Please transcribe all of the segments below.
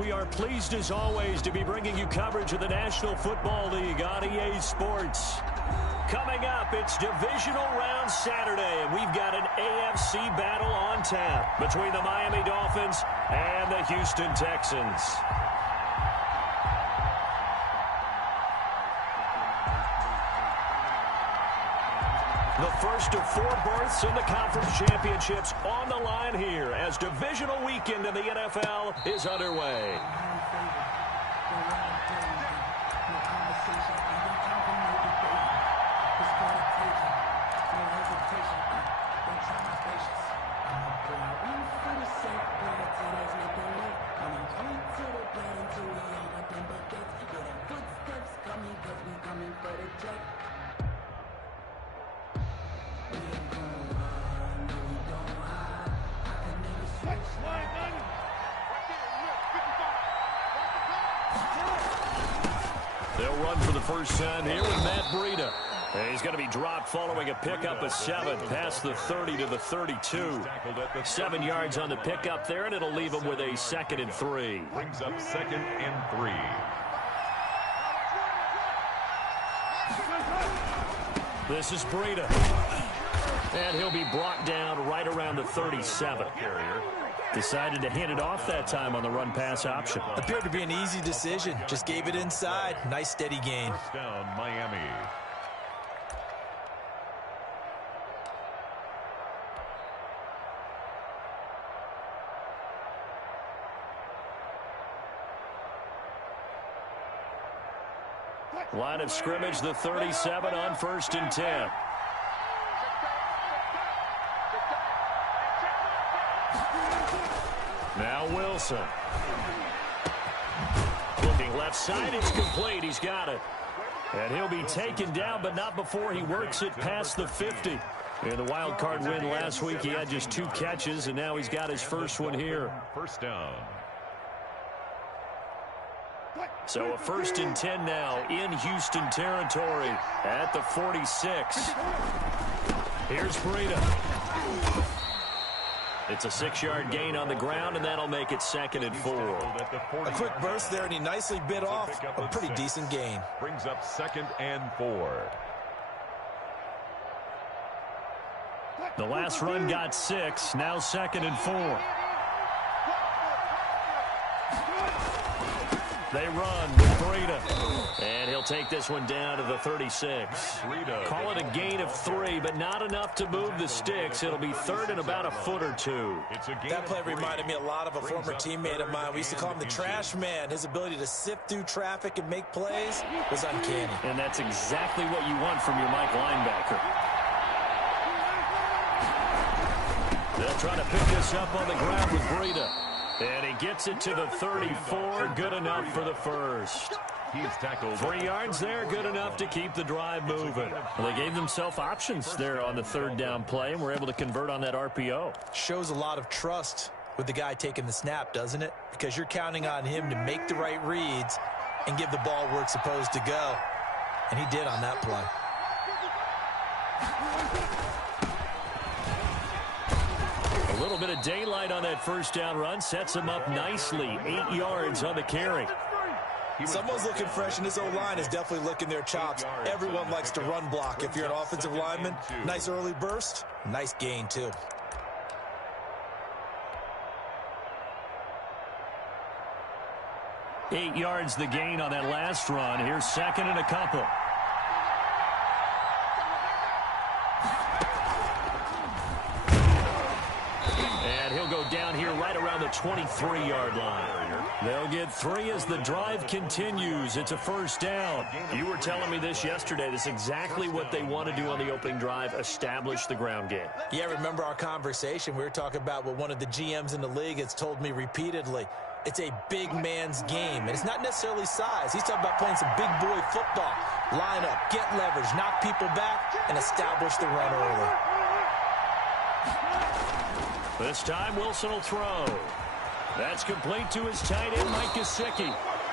We are pleased as always to be bringing you coverage of the National Football League on EA Sports. Coming up, it's Divisional Round Saturday, and we've got an AFC battle on tap between the Miami Dolphins and the Houston Texans. The first of 4 berths in the conference championships on the line here as divisional weekend in the NFL is underway. They'll run for the first time here with Matt Breida. He's going to be dropped following a pickup of 7 past the 30 to the 32. 7 yards on the pickup there, and it'll leave him with a 2nd and 3. Brings up 2nd and 3. This is Breida. And he'll be brought down right around the 37. Decided to hand it off that time on the run-pass option. Appeared to be an easy decision. Just gave it inside. Nice, steady gain. First down, Miami. Line of scrimmage, the 37 on 1st and 10. Now Wilson. Looking left side, it's complete. He's got it. And he'll be taken down, but not before he works it past the 50. In the wild card win last week, he had just 2 catches, and now he's got his first one here. First down. So a 1st and 10 now in Houston territory at the 46. Here's Breida. It's a 6-yard gain on the ground, and that'll make it 2nd and 4. A quick burst there, and he nicely bit off a pretty decent gain. Brings up 2nd and 4. The last run got 6, now 2nd and 4. They run with Breida. And he'll take this one down to the 36. Call it a gain of 3, but not enough to move the sticks. It'll be 3rd and about a foot or 2. That play reminded me a lot of a former teammate of mine. We used to call him the trash man. His ability to sift through traffic and make plays was uncanny. And that's exactly what you want from your Mike linebacker. They'll try to pick this up on the ground with Breida. And he gets it to the 34. Good enough for the first. He's tackled. 3 yards there, good enough to keep the drive moving. Well, they gave themselves options there on the 3rd down play, and were able to convert on that RPO. Shows a lot of trust with the guy taking the snap, doesn't it? Because you're counting on him to make the right reads and give the ball where it's supposed to go. And he did on that play. A little bit of daylight on that 1st down run sets him up nicely. 8 yards on the carry. Someone's looking fresh, and this O-line is definitely licking their chops. Everyone likes to run block. If you're an offensive lineman, nice early burst, nice gain too. Eight yards the gain on that last run. Here's 2nd and a couple. And he'll go down here right around the 23-yard line. They'll get 3 as the drive continues. It's a 1st down. You were telling me this yesterday. This is exactly what they want to do on the opening drive, establish the ground game. Yeah, remember our conversation. We were talking about what one of the GMs in the league has told me repeatedly. It's a big man's game, and it's not necessarily size. He's talking about playing some big boy football. Line up, get leverage, knock people back, and establish the run early. This time, Wilson will throw. That's complete to his tight end, Mike Gesicki.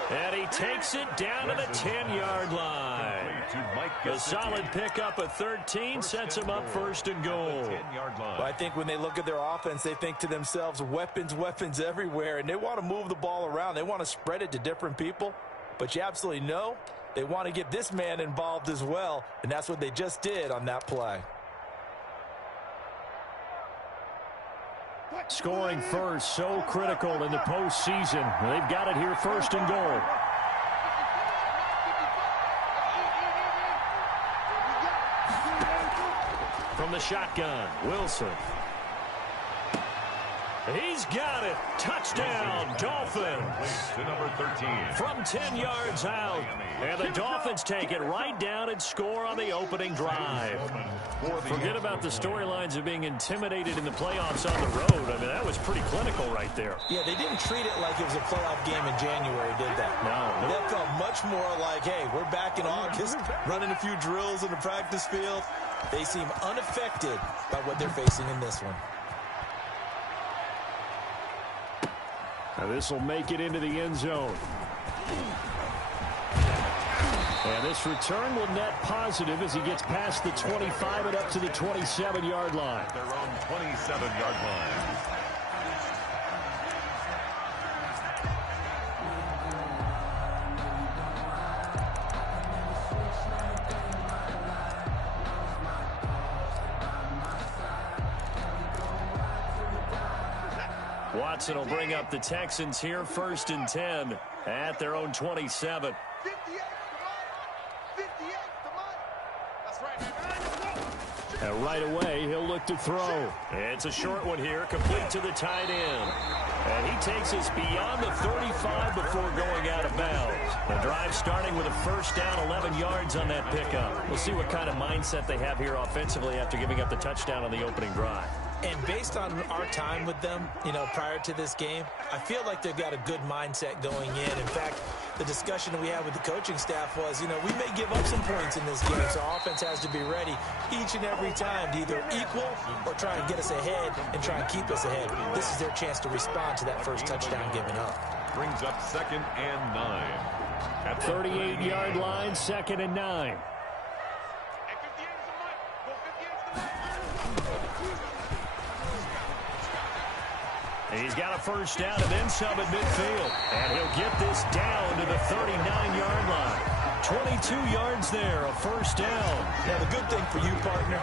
And he takes it down to the 10-yard line. A solid pickup of 13 sets him up first and goal. Well, I think when they look at their offense, they think to themselves, weapons, weapons everywhere, and they want to move the ball around. They want to spread it to different people, but you absolutely know they want to get this man involved as well, and that's what they just did on that play. Scoring first, so critical in the postseason. They've got it here first and goal. From the shotgun, Wilson. He's got it. Touchdown, Dolphins. To number 13. From 10 yards out. And the Dolphins take it right down and score on the opening drive. Forget about the storylines of being intimidated in the playoffs on the road. I mean, that was pretty clinical right there. Yeah, they didn't treat it like it was a playoff game in January, did that? No. That felt much more like, hey, we're back in August, running a few drills in the practice field. They seem unaffected by what they're facing in this one. Now this will make it into the end zone. And this return will net positive as he gets past the 25 and up to the 27-yard line. Their own 27-yard line. Watson will bring up the Texans here first and 10 at their own 27. And right away, he'll look to throw. It's a short one here, complete to the tight end. And he takes us beyond the 35 before going out of bounds. The drive starting with a first down, 11 yards on that pickup. We'll see what kind of mindset they have here offensively after giving up the touchdown on the opening drive. And based on our time with them, prior to this game, I feel like they've got a good mindset going in. In fact, the discussion that we had with the coaching staff was, we may give up some points in this game, so our offense has to be ready each and every time to either equal or try and get us ahead and try and keep us ahead. This is their chance to respond to that first touchdown given up. Brings up 2nd and 9. At 38-yard line, 2nd and 9. He's got a first down and then some at midfield. And he'll get this down to the 39-yard line. 22 yards there, a first down. Now, the good thing for you, partner,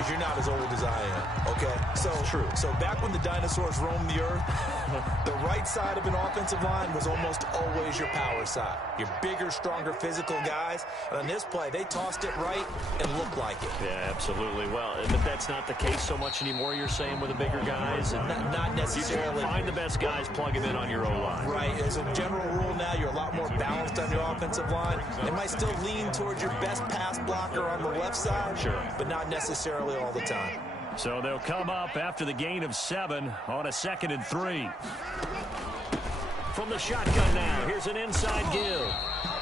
is you're not as old as I am, okay? So, true. So back when the dinosaurs roamed the earth, the right side of an offensive line was almost always your power side. Your bigger, stronger, physical guys. And on this play, they tossed it right and looked like it. Yeah, absolutely. Well, but that's not the case so much anymore, you're saying, with the bigger guys? And not necessarily. You find the best guys, plug them in on your O-line. Right. As a general rule now, you're a lot more balanced on your offensive line. They might still lean towards your best pass blocker on the left side, sure, but not necessarily all the time. So they'll come up after the gain of 7 on a 2nd and 3. From the shotgun now, here's an inside give.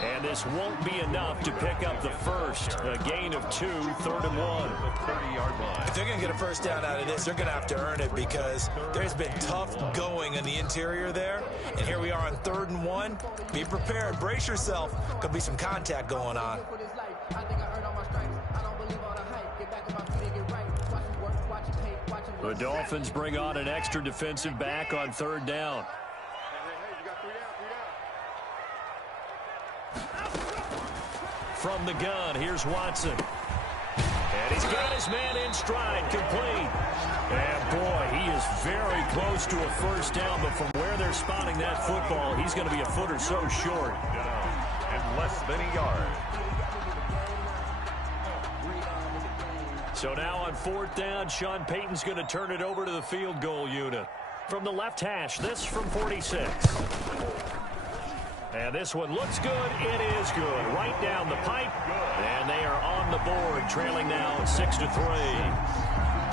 And this won't be enough to pick up the first. A gain of 2, 3rd and 1. 30-yard line. If they're going to get a first down out of this, they're going to have to earn it because there's been tough going in the interior there. And here we are on 3rd and 1. Be prepared. Brace yourself. Could be some contact going on. The Dolphins bring on an extra defensive back on 3rd down. From the gun, here's Watson. And he's got his man in stride, complete. And boy, he is very close to a first down, but from where they're spotting that football, he's going to be a foot or so short. And less than a yard. So now on 4th down, Sean Payton's going to turn it over to the field goal unit. From the left hash, this from 46. And this one looks good. It is good. Right down the pipe. And they are on the board, trailing now 6-3.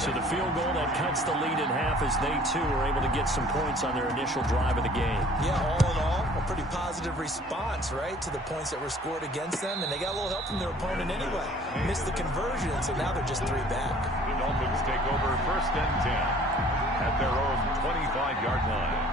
So the field goal that cuts the lead in half as they, too, are able to get some points on their initial drive of the game. Yeah, all in all, a pretty positive response, right, to the points that were scored against them. And they got a little help from their opponent anyway. Missed the conversion, so now they're just 3 back. The Dolphins take over 1st and 10 at their own 25-yard line.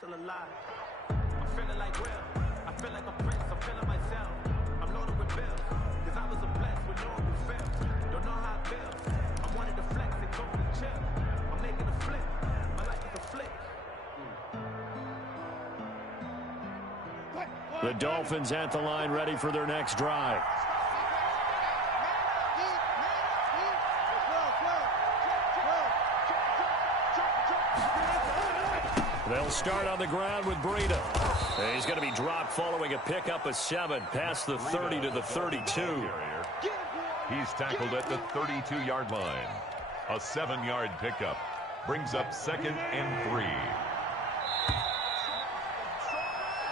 still alive. I'm feeling like Will. I feel like a prince. I'm feeling myself. I'm loaded with bills. Cause I was a blessed with no one fails. Don't know how it feels. I wanted to flex and go and chill. I'm making a flip. My life is a flick. The Dolphins at the line ready for their next drive. They'll start on the ground with Breida. He's going to be dropped following a pickup of 7 past the 30 to the 32. He's tackled at the 32-yard line. A 7-yard pickup brings up 2nd and 3.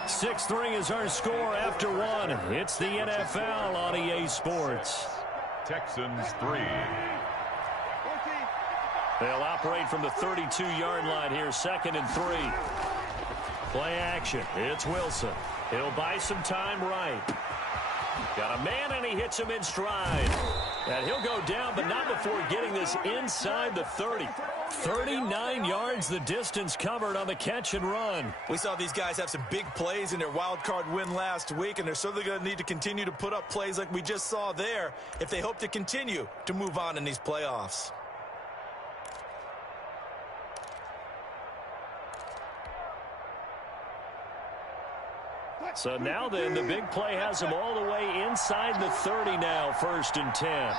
6-3 is our score after 1. It's the NFL on EA Sports. Texans 3. They'll operate from the 32-yard line here, 2nd and 3. Play action. It's Wilson. He'll buy some time right. Got a man, and he hits him in stride. And he'll go down, but not before getting this inside the 30. 39 yards the distance covered on the catch and run. We saw these guys have some big plays in their wild card win last week, and they're certainly going to need to continue to put up plays like we just saw there if they hope to continue to move on in these playoffs. So now then, the big play has them all the way inside the 30 now, 1st and 10.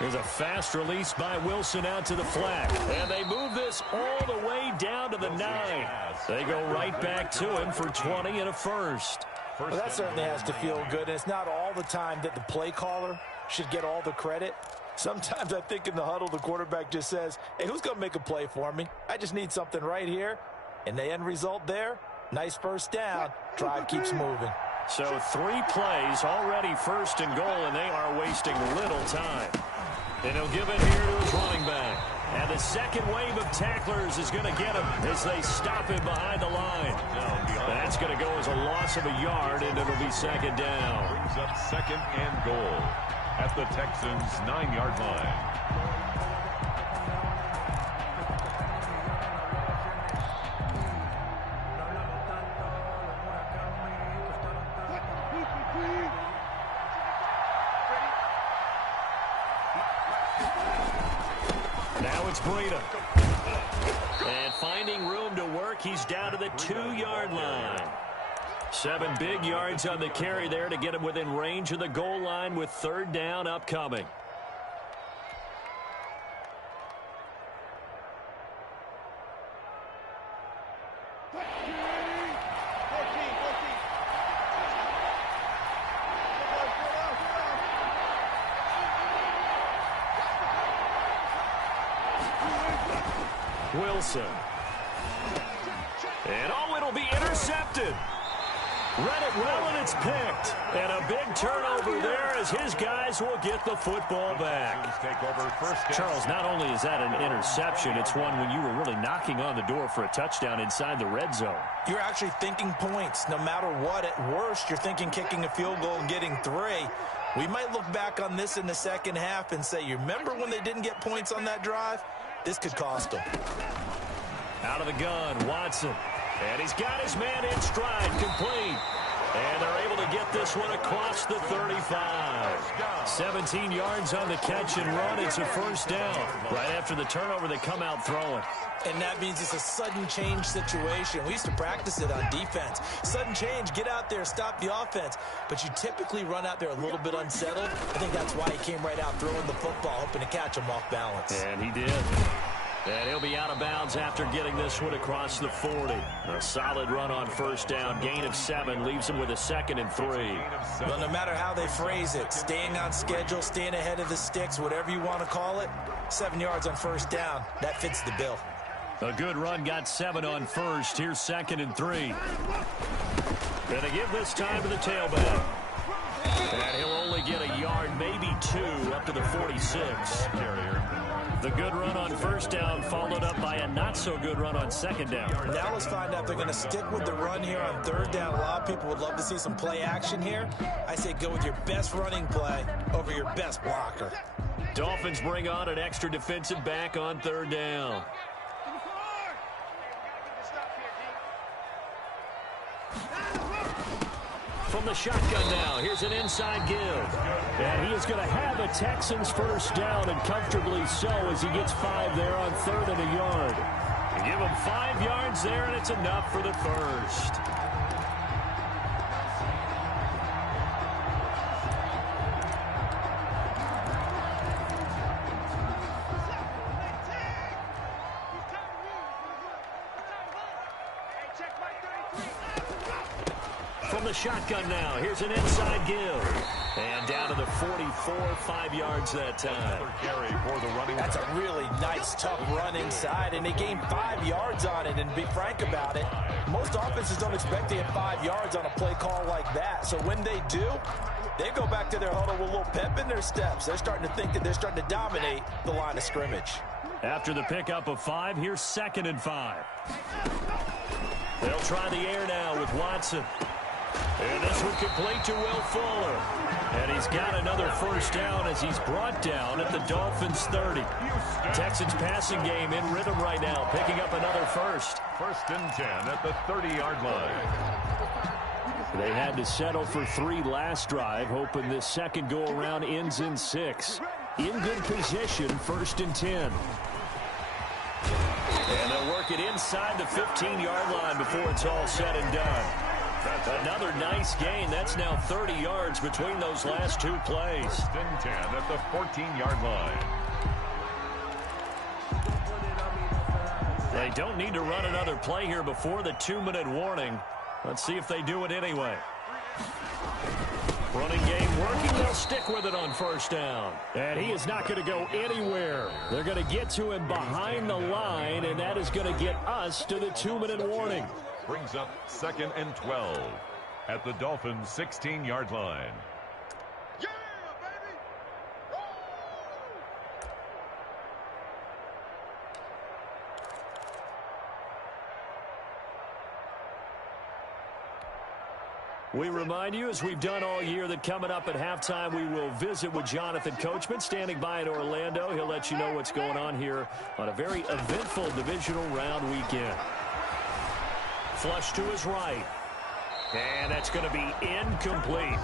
There's a fast release by Wilson out to the flat. And they move this all the way down to the 9. They go right back to him for 20 and a first. Well, that certainly has to feel good. And it's not all the time that the play caller should get all the credit. Sometimes I think in the huddle, the quarterback just says, hey, who's going to make a play for me? I just need something right here. And the end result there, nice first down. Drive keeps moving. So 3 plays, already 1st and goal, and they are wasting little time. And he'll give it here to his running back. And the second wave of tacklers is going to get him as they stop him behind the line. That's going to go as a loss of a yard, and it'll be 2nd down. Brings up 2nd and goal at the Texans' 9-yard line. Now it's Breida. And finding room to work, he's down to the 2-yard line. 7 big yards on the carry there to get him within range of the goal line with 3rd down upcoming. Wilson. And oh, it'll be intercepted. Read it well, and it's picked. And a big turnover there as his guys will get the football back. Charles, not only is that an interception, it's one when you were really knocking on the door for a touchdown inside the red zone. You're actually thinking points no matter what. At worst, you're thinking kicking a field goal and getting 3. We might look back on this in the second half and say, you remember when they didn't get points on that drive? This could cost them. Out of the gun, Watson. And he's got his man in stride, complete. And they're able to get this one across the 35. 17 yards on the catch and run. It's a 1st down. Right after the turnover, they come out throwing. And that means it's a sudden change situation. We used to practice it on defense. Sudden change, get out there, stop the offense. But you typically run out there a little bit unsettled. I think that's why he came right out throwing the football, hoping to catch him off balance. And he did. And he'll be out of bounds after getting this one across the 40. A solid run on 1st down. Gain of 7 leaves him with a 2nd and 3. Well, no matter how they phrase it, staying on schedule, staying ahead of the sticks, whatever you want to call it, 7 yards on 1st down. That fits the bill. A good run, got 7 on 1st. Here's 2nd and 3. Gonna give this time to the tailback. And he'll only get a yard, maybe 2, up to the 46. Carrier. The good run on first down followed up by a not-so-good run on second down. Now let's find out if they're going to stick with the run here on third down. A lot of people would love to see some play action here. I say go with your best running play over your best blocker. Dolphins bring on an extra defensive back on third down. From the shotgun now, here's an inside give. And he is going to have a Texans first down, and comfortably so, as he gets 5 there on 3rd and a yard. They give him 5 yards there, and it's enough for the first. From the shotgun now, here's an inside give. And down to the 44, 5 yards that time. Carry for the running. That's a really nice, tough run inside, and they gained 5 yards on it. And to be frank about it, most offenses don't expect to get 5 yards on a play call like that. So when they do, they go back to their huddle with a little pep in their steps. They're starting to think that they're starting to dominate the line of scrimmage. After the pickup of 5, here's 2nd and 5. They'll try the air now with Watson. And this one complete to Will Fuller. And he's got another first down as he's brought down at the Dolphins 30. Texans passing game in rhythm right now, picking up another first. 1st and 10 at the 30-yard line. They had to settle for 3 last drive, hoping this second go-around ends in 6. In good position, 1st and 10. And they'll work it inside the 15-yard line before it's all said and done. Another nice gain. That's now 30 yards between those last 2 plays. 1st and 10 at the 14-yard line. They don't need to run another play here before the 2-minute warning. Let's see if they do it anyway. Running game working. They'll stick with it on first down. And he is not going to go anywhere. They're going to get to him behind the line, and that is going to get us to the 2-minute warning. Brings up 2nd and 12 at the Dolphins' 16-yard line. Yeah, baby! We remind you, as we've done all year, that coming up at halftime, we will visit with Jonathan Coachman, standing by in Orlando. He'll let you know what's going on here on a very eventful divisional round weekend. Flush to his right. And that's going to be incomplete.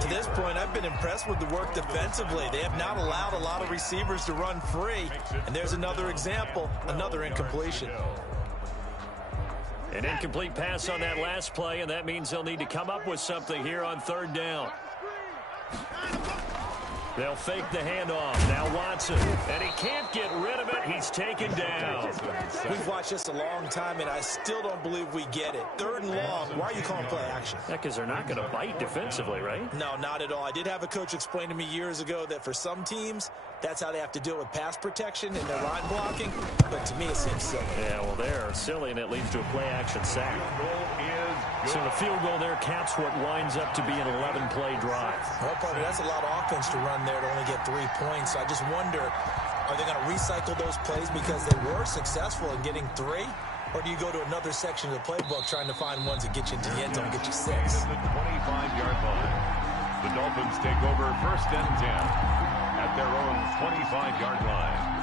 To this point, I've been impressed with the work defensively. They have not allowed a lot of receivers to run free. And there's another example, another incompletion. An incomplete pass on that last play, and that means they'll need to come up with something here on 3rd down. They'll fake the handoff. Now Watson. And he can't get rid of it. He's taken down. We've watched this a long time, and I still don't believe we get it. 3rd and long. Why are you calling play action? Yeah, because they're not going to bite defensively, right? No, not at all. I did have a coach explain to me years ago that for some teams, that's how they have to deal with pass protection and their line blocking. But to me, it seems silly. Yeah, well, they're silly, and it leads to a play-action sack. So the field goal there caps what winds up to be an 11-play drive. Well, partner, that's a lot of offense to run there to only get 3 points. So I just wonder, are they going to recycle those plays because they were successful in getting 3? Or do you go to another section of the playbook trying to find ones that get you into the end zone and get you 6? The 25-yard line. The Dolphins take over 1st and 10 at their own 25-yard line.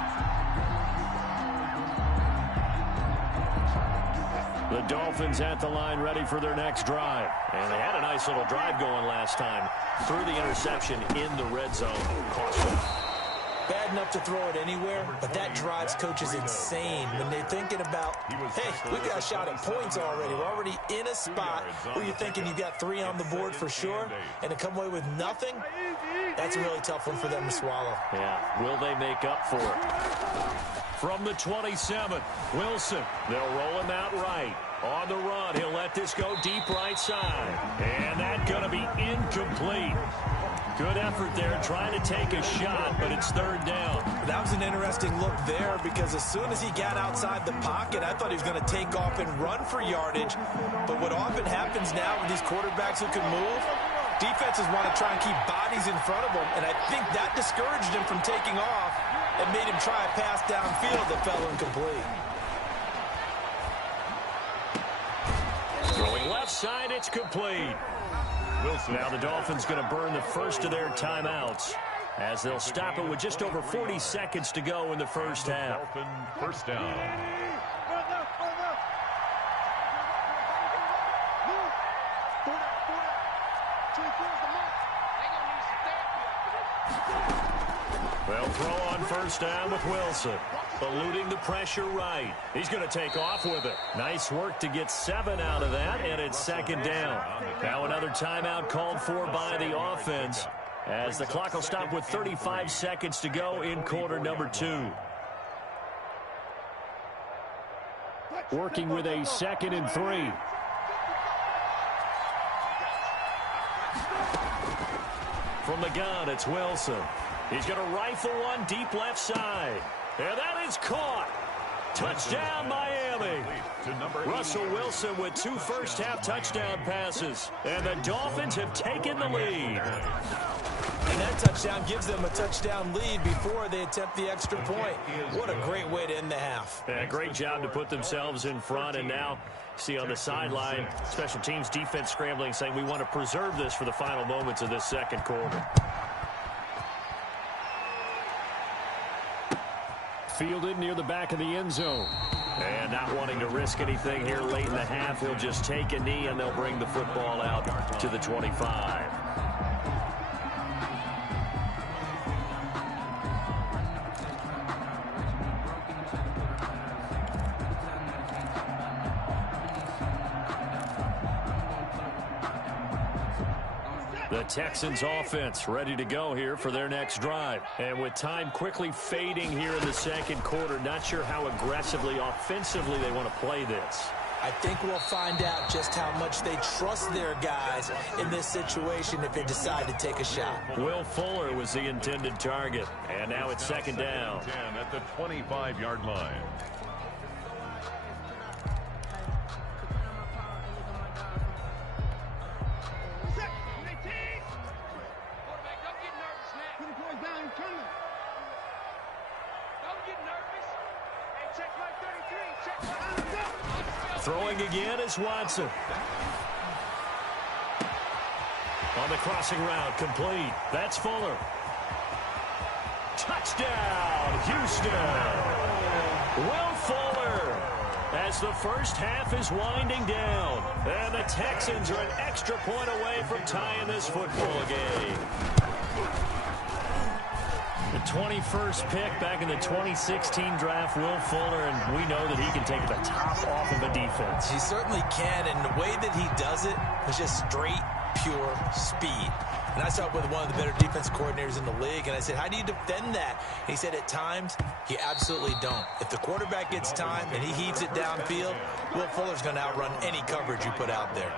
The Dolphins at the line ready for their next drive. And they had a nice little drive going last time. Threw the interception in the red zone. Costly. Bad enough to throw it anywhere, but that drives coaches insane when they're thinking about, hey, we got a shot at points already. We're already in a spot where you're thinking you got 3 on the board for sure, and to come away with nothing, that's a really tough one for them to swallow. Yeah, will they make up for it? From the 27, Wilson. They'll roll him out right. On the run, he'll let this go deep right side. And that's going to be incomplete. Good effort there trying to take a shot, but it's 3rd down. That was an interesting look there because as soon as he got outside the pocket, I thought he was going to take off and run for yardage. But what often happens now with these quarterbacks who can move, defenses want to try and keep bodies in front of them, and I think that discouraged him from taking off. and made him try a pass downfield that fell incomplete. Throwing left side, it's complete. Wilson. Now the Dolphins going to burn the first of their timeouts as they'll stop it with just over 40 seconds to go in the first half. Dolphin first down. Well, throw on first down with Wilson. Eluding the pressure right. He's going to take off with it. Nice work to get 7 out of that, and it's second down. Now another timeout called for by the offense as the clock will stop with 35 seconds to go in quarter number 2. Working with a 2nd and 3. From the gun, it's Wilson. He's going to rifle one deep left side. And that is caught. Touchdown, Miami. Russell Wilson with 2 first-half touchdown passes. And the Dolphins have taken the lead. And that touchdown gives them a touchdown lead before they attempt the extra point. What a great way to end the half. Yeah, great job to put themselves in front. And now, see on the sideline, special teams defense scrambling, saying we want to preserve this for the final moments of this second quarter. Fielded near the back of the end zone. And not wanting to risk anything here late in the half, he'll just take a knee and they'll bring the football out to the 25. The Texans offense ready to go here for their next drive. And with time quickly fading here in the second quarter, not sure how aggressively, offensively they want to play this. I think we'll find out just how much they trust their guys in this situation if they decide to take a shot. Will Fuller was the intended target. And now it's second down. 10 at the 25-yard line. Throwing again is Watson. On the crossing route, complete. That's Fuller. Touchdown, Houston. Will Fuller, as the first half is winding down. And the Texans are an extra point away from tying this football game. The 21st pick back in the 2016 draft, Will Fuller, and we know that he can take the top off of a defense. He certainly can, and the way that he does it is just straight, pure speed. And I saw it with one of the better defense coordinators in the league, and I said, how do you defend that? And he said, at times, you absolutely don't. If the quarterback gets time and he heaves it downfield, Will Fuller's going to outrun any coverage you put out there.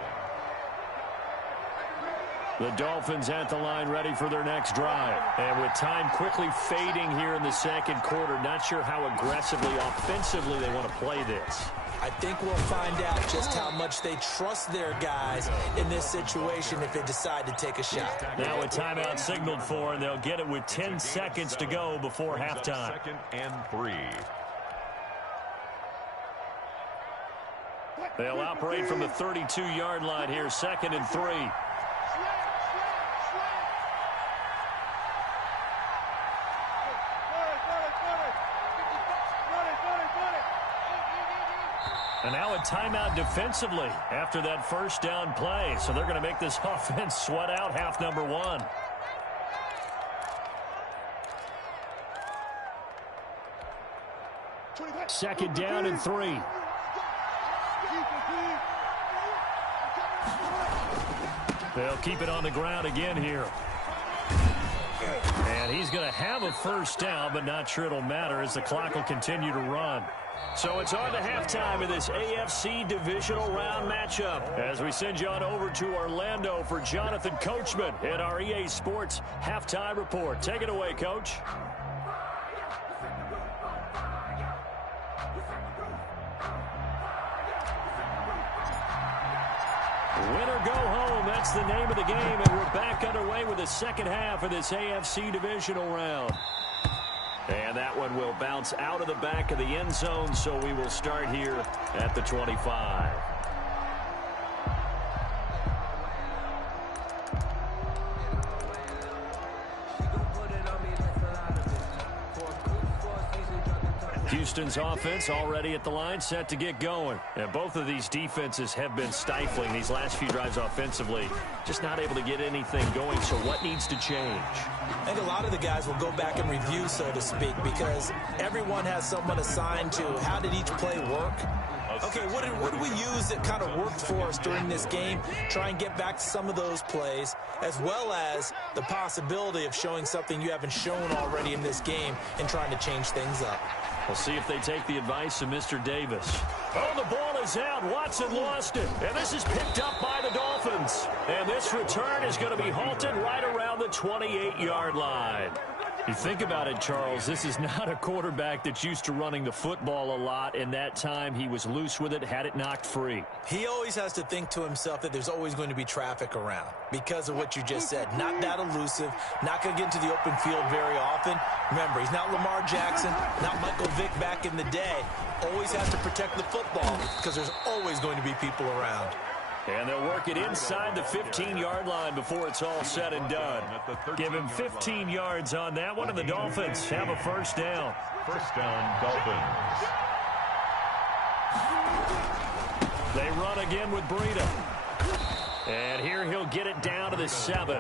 The Dolphins at the line ready for their next drive. And with time quickly fading here in the second quarter, not sure how aggressively, offensively they want to play this. I think we'll find out just how much they trust their guys in this situation if they decide to take a shot. Now a timeout signaled for, and they'll get it with 10 seconds to go before halftime. 2nd and 3. They'll operate from the 32-yard line here, 2nd and 3. And now a timeout defensively after that first down play. So they're going to make this offense sweat out half number 1. Second down and 3. They'll keep it on the ground again here. And he's going to have a first down, but not sure it'll matter as the clock will continue to run. So it's on to halftime of this AFC divisional round matchup as we send you on over to Orlando for Jonathan Coachman at our EA Sports Halftime Report. Take it away, Coach. Win or go home, that's the name of the game, and we're back underway with the second half of this AFC divisional round. And that one will bounce out of the back of the end zone, so we will start here at the 25. Houston's offense already at the line, set to get going. And both of these defenses have been stifling these last few drives offensively. Just not able to get anything going, so what needs to change? I think a lot of the guys will go back and review, so to speak, because everyone has someone assigned to how did each play work. Okay, what did we use that kind of worked for us during this game? Try and get back to some of those plays, as well as the possibility of showing something you haven't shown already in this game and trying to change things up. We'll see if they take the advice of Mr. Davis. Oh, the ball is out. Watson lost it. And this is picked up by the Dolphins. And this return is going to be halted right around the 28-yard line. You think about it, Charles, this is not a quarterback that's used to running the football a lot, and that time he was loose with it, had it knocked free. He always has to think to himself that there's always going to be traffic around because of what you just said. Not that elusive, not going to get into the open field very often. Remember, he's not Lamar Jackson, not Michael Vick back in the day. Always has to protect the football because there's always going to be people around. And they'll work it inside the 15-yard line before it's all said and done. Give him 15 yards on that one, and the Dolphins have a first down. First down, Dolphins. They run again with Breida. And here he'll get it down to the 7.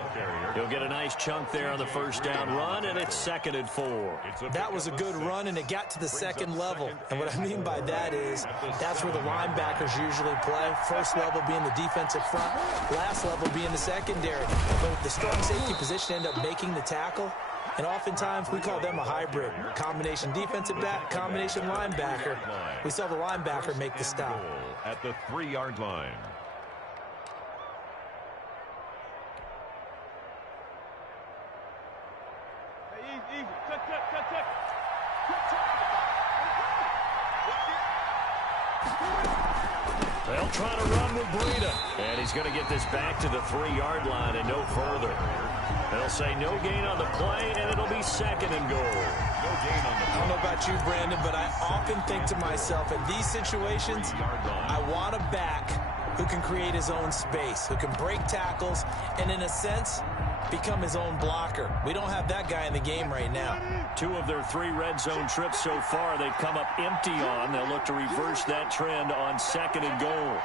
He'll get a nice chunk there on the first down run, and it's 2nd and 4. That was a good run, and it got to the second level. And what I mean by that is that's where the linebackers usually play. First level being the defensive front, last level being the secondary. But the strong safety position end up making the tackle. And oftentimes we call them a hybrid. Combination defensive back, combination linebacker. We saw the linebacker make the stop. At the 3-yard line. They'll try to run with Breida. And he's going to get this back to the 3-yard line and no further. They'll say no gain on the play, and it'll be 2nd and goal. No gain on the play. I don't know about you, Brandon, but I often think to myself, in these situations, I want a back who can create his own space, who can break tackles, and in a sense, become his own blocker. We don't have that guy in the game right now. 2 of their 3 red zone trips so far they've come up empty on. They'll look to reverse that trend on 2nd and goal.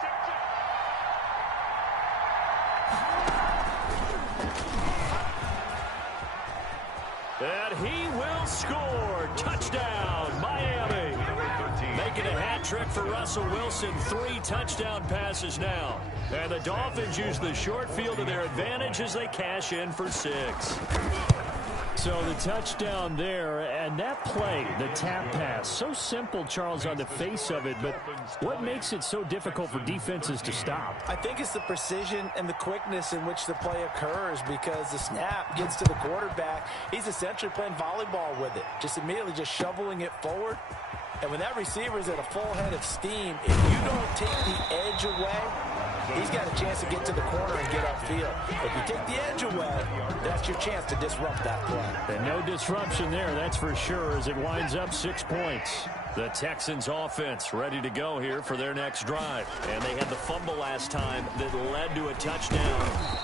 And he will score. Touchdown, Miami. Making a hat trick for Russell Wilson. 3 touchdown passes now. And the Dolphins use the short field to their advantage as they cash in for 6. So the touchdown there, and that play, the tap pass, so simple, Charles, on the face of it, but what makes it so difficult for defenses to stop? I think it's the precision and the quickness in which the play occurs, because the snap gets to the quarterback. He's essentially playing volleyball with it, just immediately just shoveling it forward. And when that receiver is at a full head of steam, if you don't take the edge away, he's got a chance to get to the corner and get upfield. If you take the edge away, that's your chance to disrupt that play. And no disruption there, that's for sure, as it winds up 6 points. The Texans offense ready to go here for their next drive. And they had the fumble last time that led to a touchdown.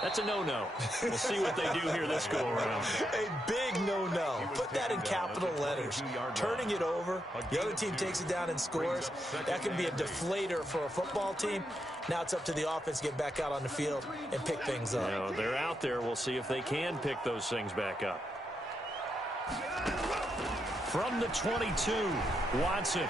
That's a no-no. We'll see what they do here this go-around. A big no-no. Put that in capital letters. Turning it over, the other team takes it down and scores. That can be a deflator for a football team. Now it's up to the offense to get back out on the field and pick things up. You know, they're out there. We'll see if they can pick those things back up. From the 22, Watson.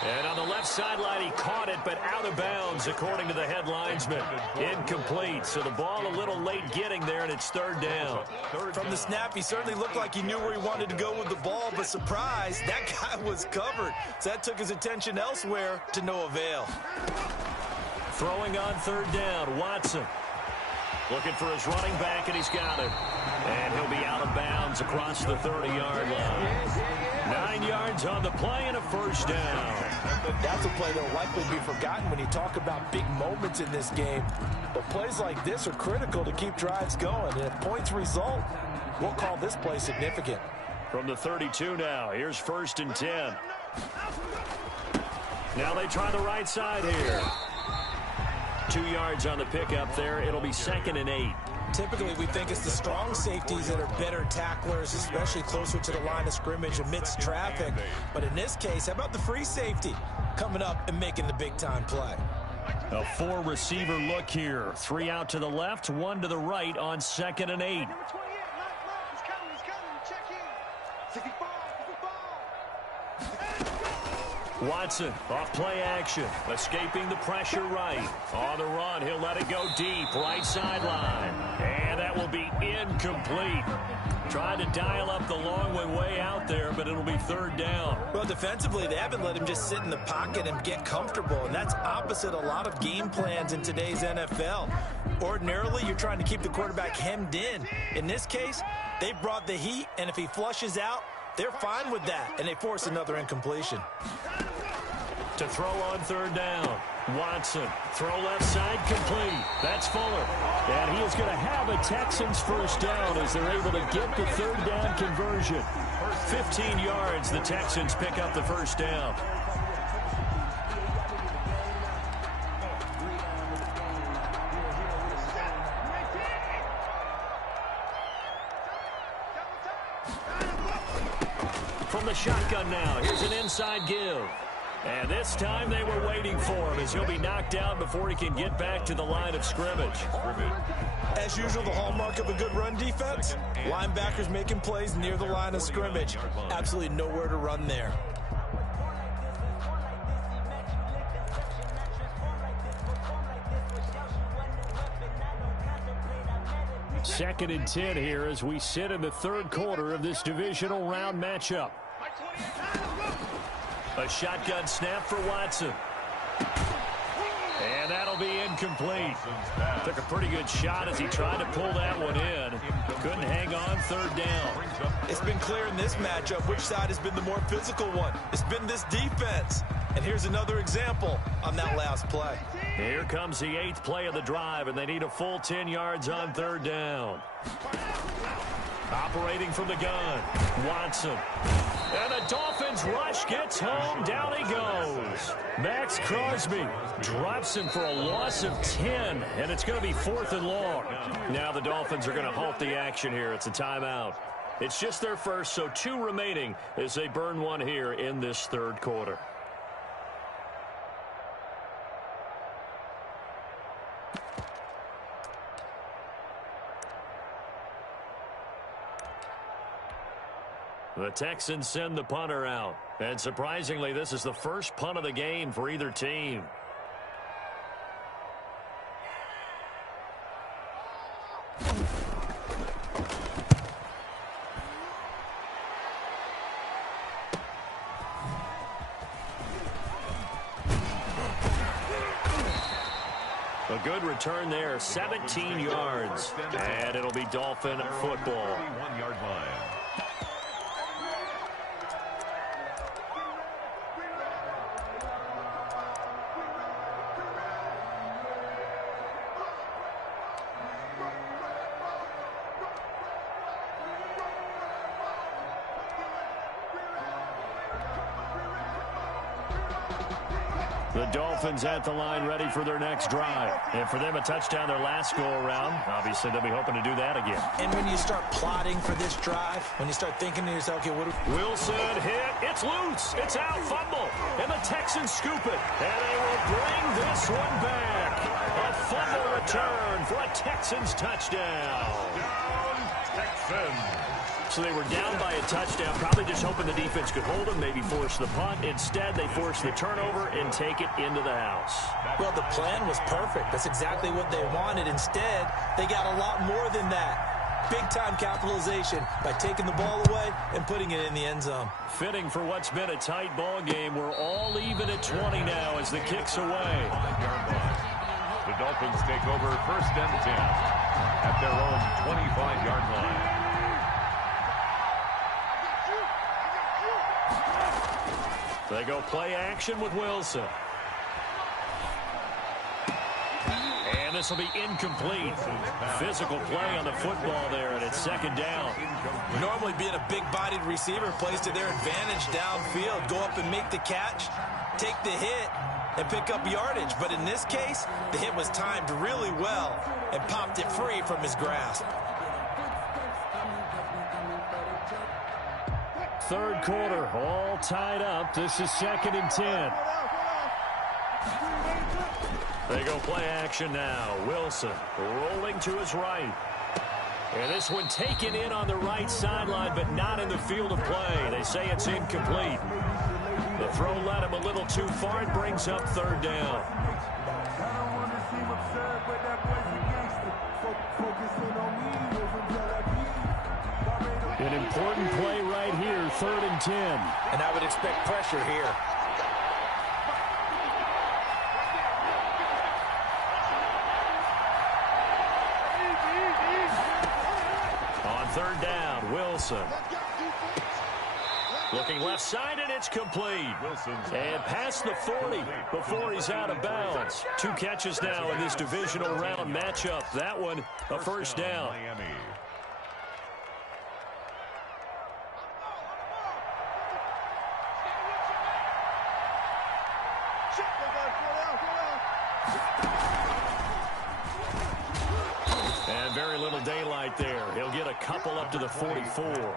And on the left sideline, he caught it, but out of bounds, according to the head linesman. Incomplete, so the ball a little late getting there, and it's 3rd down. From the snap, he certainly looked like he knew where he wanted to go with the ball, but surprise, that guy was covered. So that took his attention elsewhere to no avail. Throwing on 3rd down, Watson. Looking for his running back, and he's got it. And he'll be out of bounds across the 30-yard line. 9 yards on the play and a first down. That's a play that will likely be forgotten when you talk about big moments in this game. But plays like this are critical to keep drives going. And if points result, we'll call this play significant. From the 32 now, here's 1st and 10. Now they try the right side here. 2 yards on the pickup there. It'll be 2nd and 8. Typically, we think it's the strong safeties that are better tacklers, especially closer to the line of scrimmage amidst traffic. But in this case, how about the free safety coming up and making the big-time play? A 4-receiver look here. 3 out to the left, 1 to the right on 2nd and 8. Watson, off play action, escaping the pressure right. On the run, he'll let it go deep, right sideline. And that will be incomplete. Trying to dial up the long way out there, but it'll be 3rd down. Well, defensively, they haven't let him just sit in the pocket and get comfortable, and that's opposite a lot of game plans in today's NFL. Ordinarily, you're trying to keep the quarterback hemmed in. In this case, they brought the heat, and if he flushes out, they're fine with that, and they force another incompletion. To throw on 3rd down. Watson, throw left side, complete. That's Fuller. And he is going to have a Texans 1st down as they're able to get the 3rd down conversion. 15 yards, the Texans pick up the 1st down. From the shotgun now, here's an inside give. And this time they were waiting for him as he'll be knocked down before he can get back to the line of scrimmage. As usual, the hallmark of a good run defense, linebackers making plays near the line of scrimmage. Absolutely nowhere to run there. Second and 10 here as we sit in the 3rd quarter of this divisional round matchup. A shotgun snap for Watson. And that'll be incomplete. Took a pretty good shot as he tried to pull that one in. Couldn't hang on 3rd down. It's been clear in this matchup which side has been the more physical one. It's been this defense. And here's another example on that last play. Here comes the 8th play of the drive, and they need a full 10 yards on 3rd down. Operating from the gun, Watson. And the Dolphins rush gets home. Down he goes. Max Crosby drops him for a loss of 10, and it's going to be 4th and long. Now the Dolphins are going to halt the action here. It's a timeout. It's just their first, so 2 remaining as they burn one here in this 3rd quarter. The Texans send the punter out. And surprisingly, this is the first punt of the game for either team. A good return there, 17 yards. And it'll be Dolphin football. 1-yard line. The Dolphins at the line ready for their next drive. And for them, a touchdown their last go-around. Obviously, they'll be hoping to do that again. And when you start plotting for this drive, when you start thinking to yourself, okay, Wilson hit. It's loose. It's out. Fumble. And the Texans scoop it. And they will bring this one back. A fumble return for a Texans touchdown. Texans. So they were down by a touchdown, probably just hoping the defense could hold them, maybe force the punt. Instead, they force the turnover and take it into the house. Well, the plan was perfect. That's exactly what they wanted. Instead, they got a lot more than that. Big-time capitalization by taking the ball away and putting it in the end zone. Fitting for what's been a tight ball game. We're all even at 20 now as the kick's away. The Dolphins take over 1st and 10 at their own 25-yard line. They go play action with Wilson. And this will be incomplete. Physical play on the football there, and it's second down. Normally being a big-bodied receiver plays to their advantage downfield. Go up and make the catch, take the hit, and pick up yardage. But in this case, the hit was timed really well and popped it free from his grasp. Third quarter, all tied up. This is 2nd and 10. They go play action now. Wilson rolling to his right. And this one taken in on the right sideline, but not in the field of play. They say it's incomplete. The throw led him a little too far. It brings up third down. An important play right here, 3rd and 10. And I would expect pressure here. On 3rd down, Wilson. Looking left side, and it's complete. And past the 40 before he's out of bounds. 2 catches now in this divisional round matchup. That one, a first down. And very little daylight there. He'll get a couple up to the 44.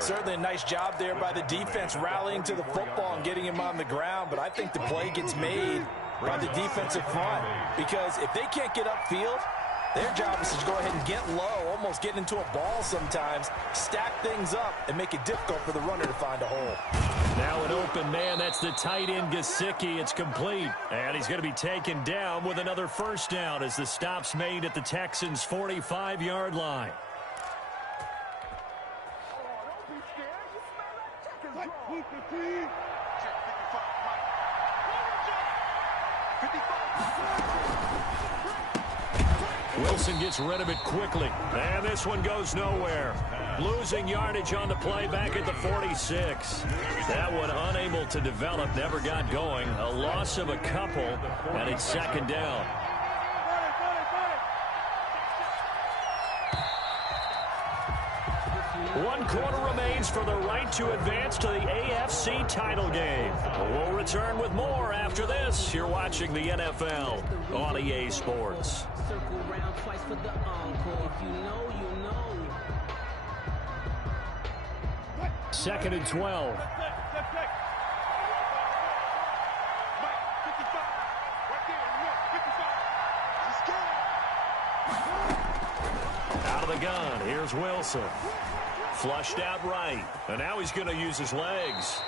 Certainly a nice job there by the defense rallying to the football and getting him on the ground. But I think the play gets made by the defensive front, because if they can't get upfield, their job is to go ahead and get low, almost get into a ball sometimes, stack things up, and make it difficult for the runner to find a hole. Now an open man. That's the tight end, Gesicki. It's complete. And he's going to be taken down with another first down as the stop's made at the Texans' 45-yard line. Wilson gets rid of it quickly. And this one goes nowhere. Losing yardage on the play back at the 46. That one unable to develop, never got going. A loss of a couple, and it's second down. One quarter remains for the right to advance to the AFC title game. We'll return with more after this. You're watching the NFL on EA Sports. Circle round twice for the encore. If you know, you know. 2nd and 12. Out of the gun, here's Wilson. Flushed out right, and now he's going to use his legs.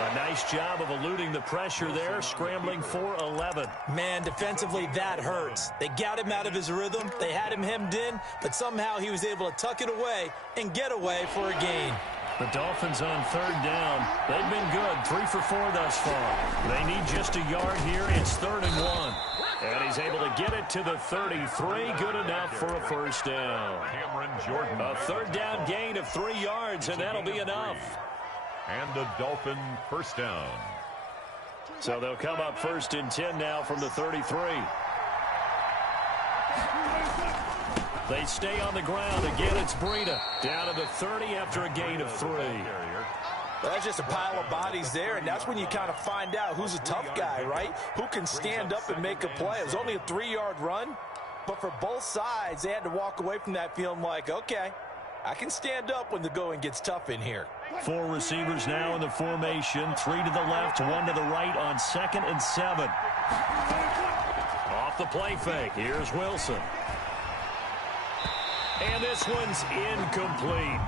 A nice job of eluding the pressure there, scrambling for 11. Man, defensively, that hurts. They got him out of his rhythm. They had him hemmed in, but somehow he was able to tuck it away and get away for a gain. The Dolphins on 3rd down. They've been good, 3 for 4 thus far. They need just a yard here. It's 3rd and 1. And he's able to get it to the 33. Good enough for a first down. A 3rd down gain of 3 yards, and that'll be enough. And a Dolphin first down. So they'll come up 1st and 10 now from the 33. They stay on the ground. Again, it's Breida. Down to the 30 after a gain of 3. Well, that's just a pile of bodies there, and that's when you kind of find out who's a tough guy, right? Who can stand up and make a play. It was only a 3-yard run, but for both sides, they had to walk away from that feeling like, okay, I can stand up when the going gets tough in here. 4 receivers now in the formation. 3 to the left, 1 to the right on 2nd and 7. Off the play fake. Here's Wilson. And this one's incomplete.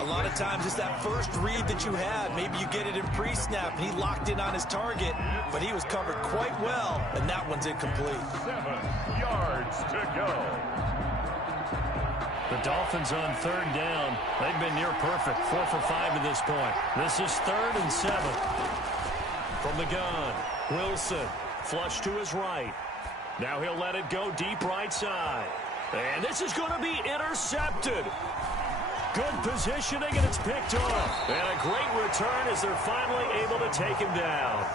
A lot of times it's that first read that you have. Maybe you get it in pre-snap, and he locked in on his target, but he was covered quite well, and that one's incomplete. 7 yards to go. The Dolphins on 3rd down. They've been near perfect, 4 for 5 at this point. This is 3rd and 7. From the gun, Wilson, flush to his right. Now he'll let it go deep right side. And this is going to be intercepted. Good positioning, and it's picked off. And a great return as they're finally able to take him down.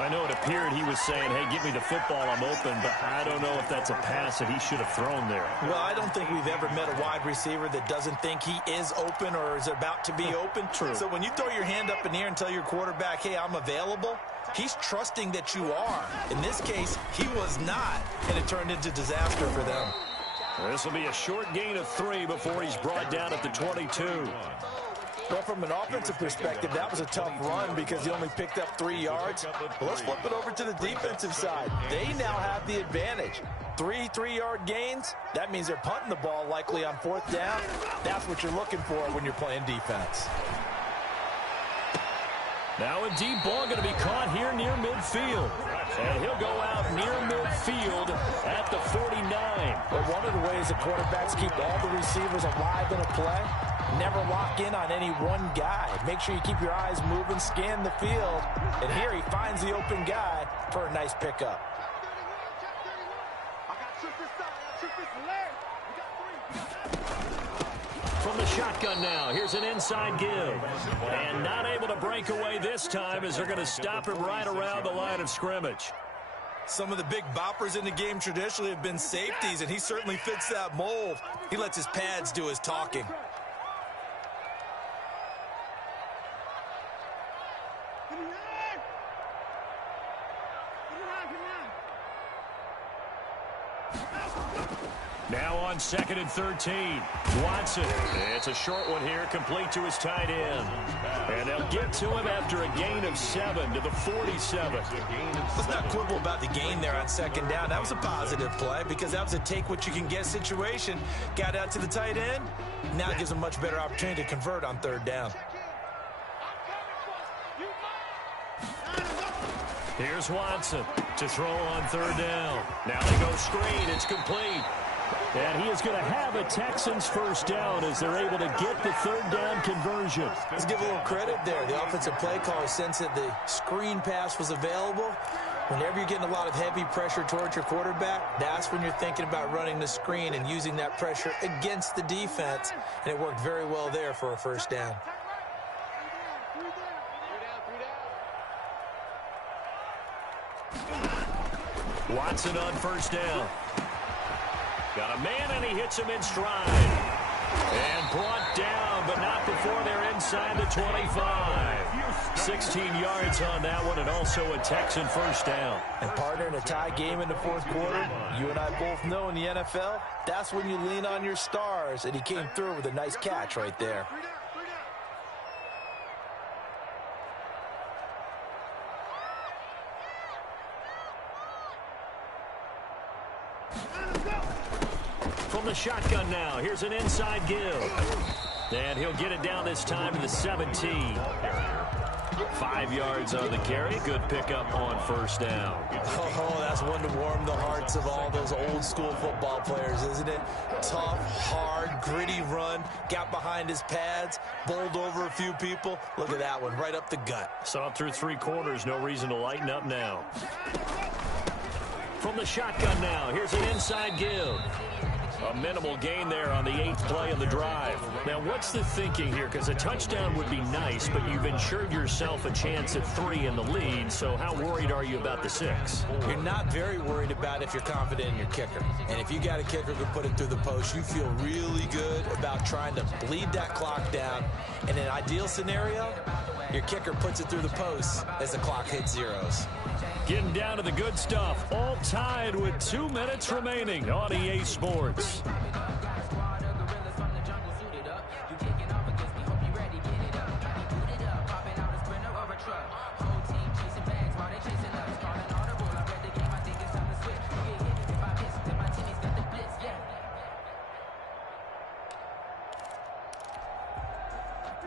I know it appeared he was saying, hey, give me the football, I'm open, but I don't know if that's a pass that he should have thrown there. Well, I don't think we've ever met a wide receiver that doesn't think he is open or is about to be open. True. So when you throw your hand up in the air and tell your quarterback, hey, I'm available, he's trusting that you are. In this case, he was not, and it turned into disaster for them. This will be a short gain of 3 before he's brought down at the 22. Well, from an offensive perspective, that was a tough run because he only picked up 3 yards. Well, let's flip it over to the defensive side. They now have the advantage. 3 3-yard gains, that means they're punting the ball likely on 4th down. That's what you're looking for when you're playing defense. Now a deep ball going to be caught here near midfield. And he'll go out near midfield at the 49. But one of the ways the quarterbacks keep all the receivers alive in a play, never lock in on any one guy. Make sure you keep your eyes moving, scan the field. And here he finds the open guy for a nice pickup. From the shotgun now, here's an inside give. And not able to break away this time as they're going to stop him right around the line of scrimmage. Some of the big boppers in the game traditionally have been safeties, and he certainly fits that mold. He lets his pads do his talking. Now on 2nd and 13. Watson. It's a short one here, complete to his tight end. And they'll get to him after a gain of 7 to the 47. Let's not quibble about the gain there on 2nd down. That was a positive play because that was a take-what-you-can-get situation. Got out to the tight end. Now it gives him a much better opportunity to convert on 3rd down. Here's Watson to throw on 3rd down. Now they go screen. It's complete. And he is going to have a Texans first down as they're able to get the 3rd down conversion. Let's give a little credit there. The offensive play caller sensed that the screen pass was available. Whenever you're getting a lot of heavy pressure towards your quarterback, that's when you're thinking about running the screen and using that pressure against the defense. And it worked very well there for a first down. Watson on 1st down. Got a man, and he hits him in stride. And brought down, but not before they're inside the 25. 16 yards on that one, and also a Texan first down. And partner, in a tie game in the 4th quarter, you and I both know in the NFL, that's when you lean on your stars, and he came through with a nice catch right there. From the shotgun now, here's an inside give. And he'll get it down this time to the 17. 5 yards on the carry. Good pickup on 1st down. Oh, that's one to warm the hearts of all those old school football players, isn't it? Tough, hard, gritty run. Got behind his pads, bowled over a few people. Look at that one, right up the gut. Saw through 3 quarters. No reason to lighten up now. From the shotgun now, here's an inside give. A minimal gain there on the 8th play of the drive. Now, what's the thinking here? Because a touchdown would be nice, but you've ensured yourself a chance at 3 in the lead, so how worried are you about the 6? You're not very worried about if you're confident in your kicker. And if you got a kicker who can put it through the post, you feel really good about trying to bleed that clock down. In an ideal scenario, your kicker puts it through the post as the clock hits zeros. Getting down to the good stuff. All tied with 2 minutes remaining on EA Sports.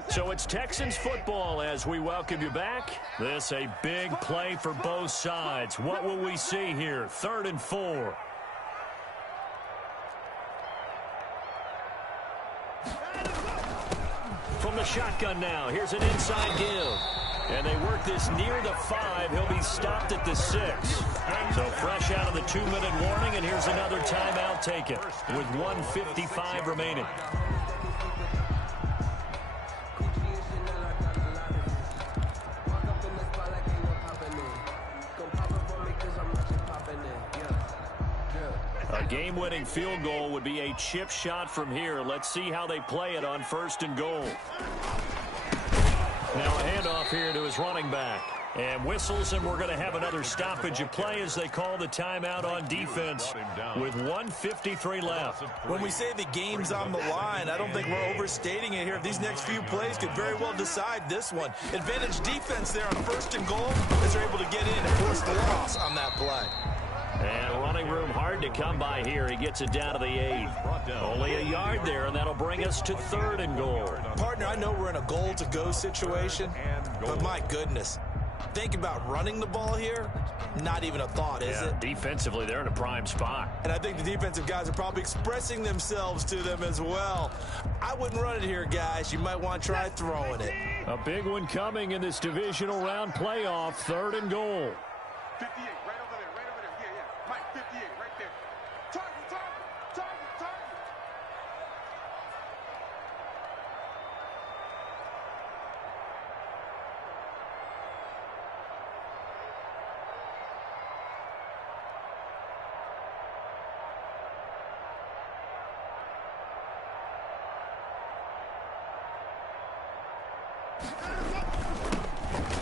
So it's Texans football as we welcome you back. This a big play for both sides. What will we see here? 3rd and 4. From the shotgun now, here's an inside give. And they work this near the 5. He'll be stopped at the 6. So fresh out of the 2-minute warning, and here's another timeout taken with 1:55 remaining. Game-winning field goal would be a chip shot from here. Let's see how they play it on 1st and goal. Now a handoff here to his running back. And whistles, and we're going to have another stoppage of play as they call the timeout on defense with 1:53 left. When we say the game's on the line, I don't think we're overstating it here. These next few plays could very well decide this one. Advantage defense there on 1st and goal as they're able to get in and force the loss on that play. And running room hard to come by here. He gets it down to the 8. Only a yard there, and that'll bring us to 3rd and goal. Partner, I know we're in a goal-to-go situation, but my goodness. Think about running the ball here. Not even a thought, is it? Defensively, they're in a prime spot. And I think the defensive guys are probably expressing themselves to them as well. I wouldn't run it here, guys. You might want to try throwing it. A big one coming in this divisional round playoff, 3rd and goal. 58, right over there, right over there. Yeah, yeah. Mike, 58, right there. Target, target, target, target.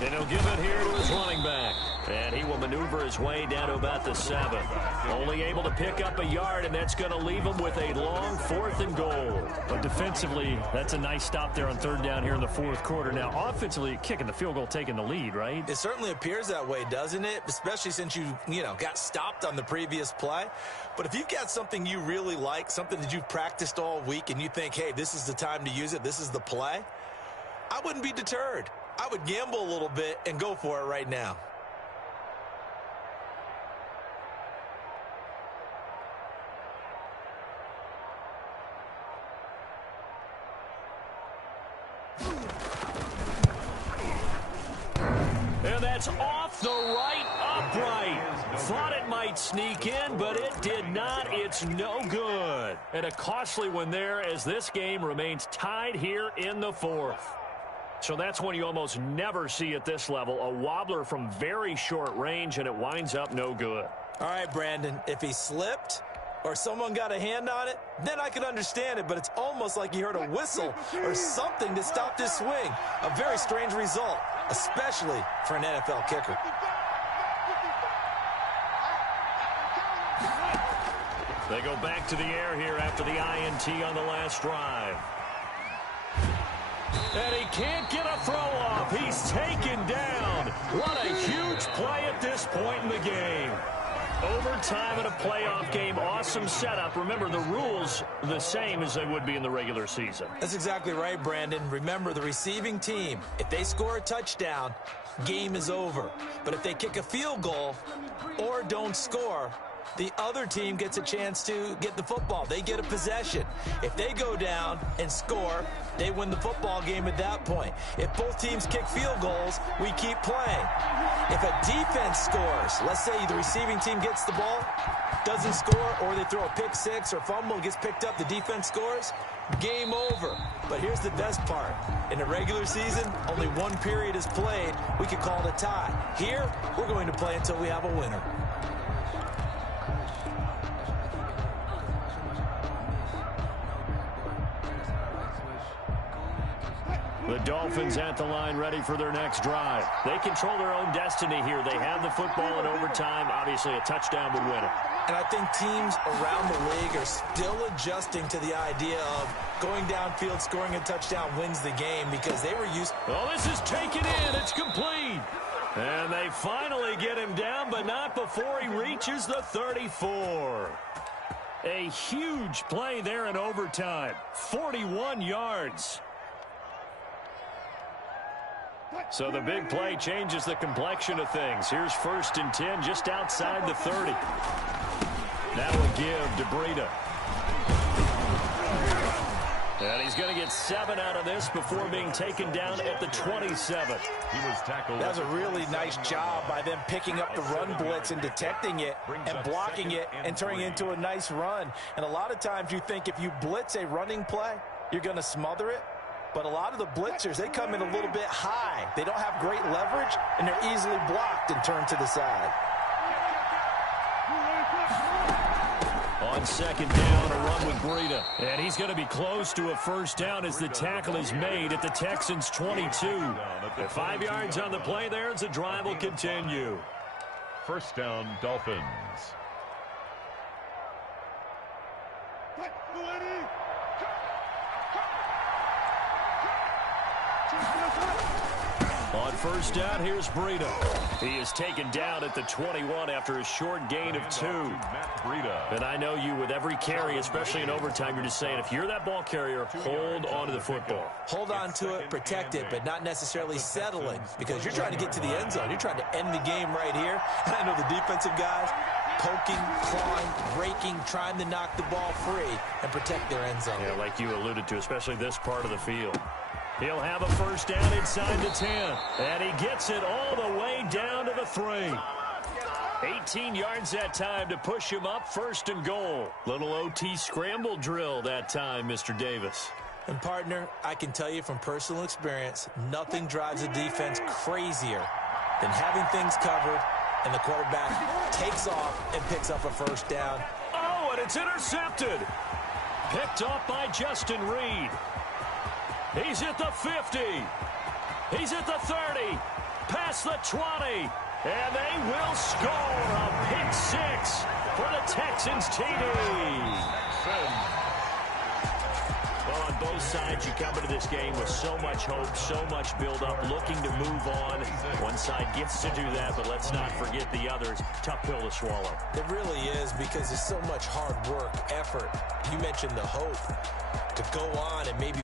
And he'll give it here to his running back. And he will maneuver his way down to about the 7. Only able to pick up a yard, and that's going to leave him with a long 4th and goal. But defensively, that's a nice stop there on 3rd down here in the 4th quarter. Now, offensively, kicking the field goal, taking the lead, right? It certainly appears that way, doesn't it? Especially since you got stopped on the previous play. But if you've got something you really like, something that you've practiced all week, and you think, hey, this is the time to use it, this is the play, I wouldn't be deterred. I would gamble a little bit and go for it right now. And that's off the right upright. Thought it might sneak in, but it did not. It's no good. And a costly one there as this game remains tied here in the 4th. So that's one you almost never see at this level. A wobbler from very short range, and it winds up no good. All right, Brandon, if he slipped or someone got a hand on it, then I could understand it, but it's almost like you heard a whistle or something to stop this swing. A very strange result, especially for an NFL kicker. They go back to the air here after the INT on the last drive. And he can't get a throw off. He's taken down. What a huge play at this point in the game. Overtime in a playoff game. Awesome setup. Remember, the rules the same as they would be in the regular season. That's exactly right, Brandon. Remember, the receiving team, if they score a touchdown, game is over. But if they kick a field goal or don't score, the other team gets a chance to get the football. They get a possession. If they go down and score, they win the football game at that point. If both teams kick field goals, we keep playing. If a defense scores, let's say the receiving team gets the ball, doesn't score, or they throw a pick six or fumble, gets picked up, the defense scores, game over. But here's the best part. In the regular season, only one period is played. We could call it a tie. Here, we're going to play until we have a winner. The Dolphins at the line, ready for their next drive. They control their own destiny here. They have the football in overtime. Obviously, a touchdown would win it. And I think teams around the league are still adjusting to the idea of going downfield, scoring a touchdown wins the game because they were used. Well, this is taken in. It's complete. And they finally get him down, but not before he reaches the 34. A huge play there in overtime. 41 yards. So the big play changes the complexion of things. Here's 1st and 10 just outside the 30. Now a give to Breida. And he's going to get 7 out of this before being taken down at the 27. He was tackled. That was a really nice job by them picking up the run blitz and detecting it and blocking it and turning it into a nice run. And a lot of times you think if you blitz a running play, you're going to smother it. But a lot of the blitzers, they come in a little bit high. They don't have great leverage, and they're easily blocked and turned to the side. On second down, a run with Breida. And he's going to be close to a first down as the tackle is made at the Texans' 22. At 5 yards on the play there as the drive will continue. First down, Dolphins. On first down, here's Breida. He is taken down at the 21 after a short gain of 2. And I know you, with every carry, especially in overtime, you're just saying, if you're that ball carrier, hold on to the football. Hold on to it, protect it, but not necessarily settling, because you're trying to get to the end zone. You're trying to end the game right here. And I know the defensive guys poking, clawing, breaking, trying to knock the ball free and protect their end zone. Yeah, like you alluded to, especially this part of the field. He'll have a first down inside the 10. And he gets it all the way down to the 3. 18 yards that time to push him up, first and goal. Little OT scramble drill that time, Mr. Davis. And, partner, I can tell you from personal experience, nothing drives a defense crazier than having things covered and the quarterback takes off and picks up a first down. Oh, and it's intercepted. Picked off by Justin Reed. He's at the 50. He's at the 30. Past the 20. And they will score a pick 6 for the Texans TD. Well, on both sides, you come into this game with so much hope, so much build-up, looking to move on. One side gets to do that, but let's not forget the others. Tough pill to swallow. It really is, because there's so much hard work, effort. You mentioned the hope to go on and maybe